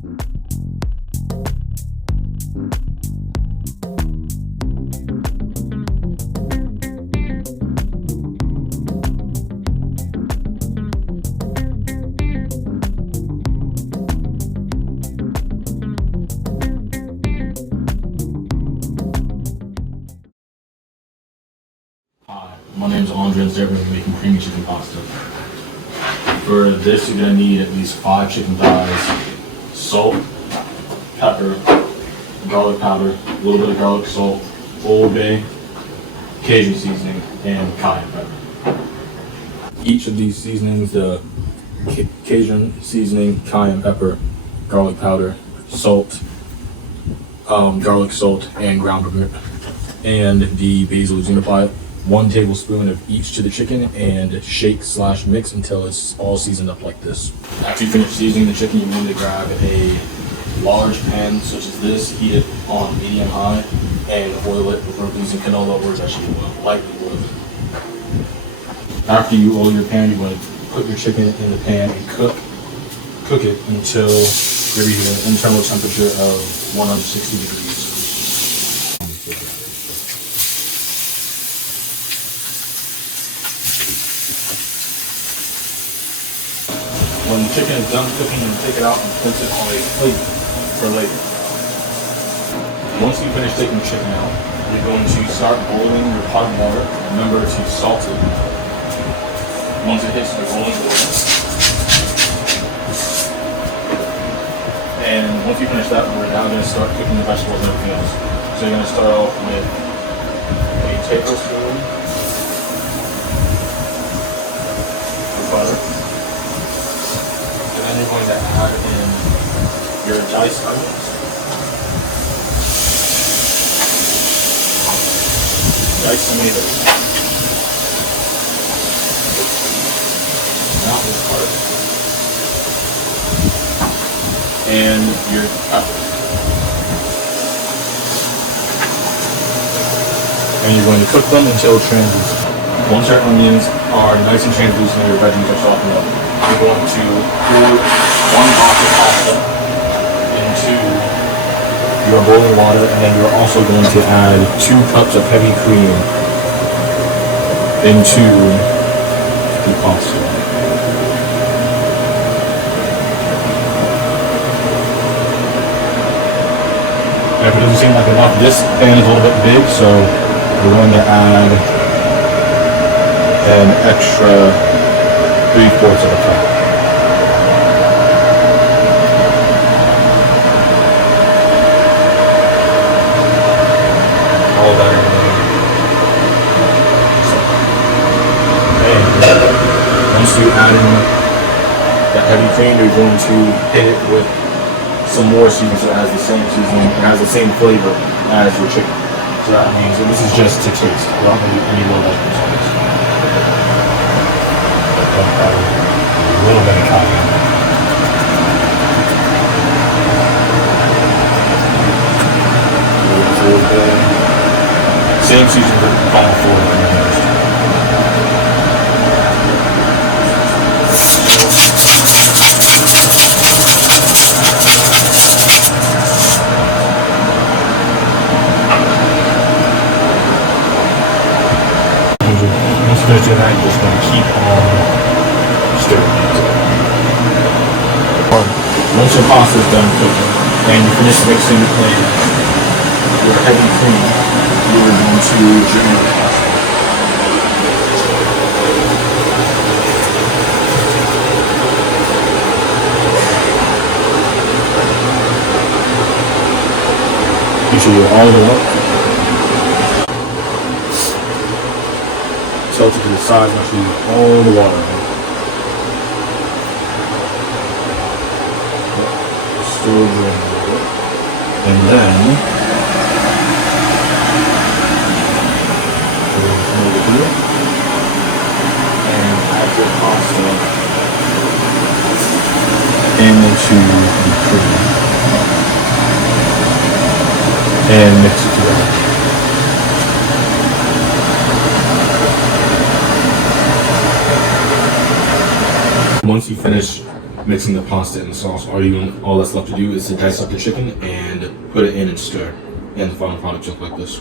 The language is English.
Hi, my name is Andre and today we're going to be making creamy chicken pasta. For this, you're going to need at least 5 chicken thighs, salt, pepper, garlic powder, a little bit of garlic salt, Old Bay, Cajun seasoning, and cayenne pepper. Each of these seasonings, the Cajun seasoning, cayenne pepper, garlic powder, salt, garlic salt, and ground pepper, and the basil is going to apply 1 tablespoon of each to the chicken and shake/mix until it's all seasoned up like this. After you finish seasoning the chicken, you need to grab a large pan such as this, heat it on medium high, and oil it. We're using canola or vegetable oil, lightly oiled. After you oil your pan, you want to put your chicken in the pan and cook it until you're reaching an internal temperature of 160 degrees. When the chicken is done cooking, you take it out and place it on a plate for later. Once you finish taking the chicken out, you're going to start boiling your pot of water. Remember to salt it. Once it hits the boiling water. And once you finish that, we're now going to start cooking the vegetables and everything else. So you're going to start off with a tablespoon of butter. And then you're going to add in your diced onions, diced tomatoes, mountain heart, and your peppers. And you're going to cook them until translucent. Once your onions are nice and translucent and your veggies are softened up, you're going to pour 1 box of pasta into your boiling water, and then you're also going to add 2 cups of heavy cream into the pasta. And if it doesn't seem like enough, this pan is a little bit big, so we're going to add an extra 3/4 of a cup. All that in there. And once you add in that heavy cream, you're going to hit it with some more seasoning so it has the same seasoning, it has the same flavor as your chicken. So that means that this is just to taste. We don't need any more vegetables on this. A little bit of cayenne. Same seasoning for the final 4. Once you're that, you're just going to keep on stirring it. Once your pasta is done cooking and you finish mixing your heavy cream, you are going to drain the pasta. You should do all the work. Tilt it to the side, make sure you get all the water in. Still drain a little bit. And then go over here and add your pasta into the cream and mix it together. Once you finish mixing the pasta and the sauce. All that's left to do is to dice up the chicken and put it in and stir. And the final product looks like this.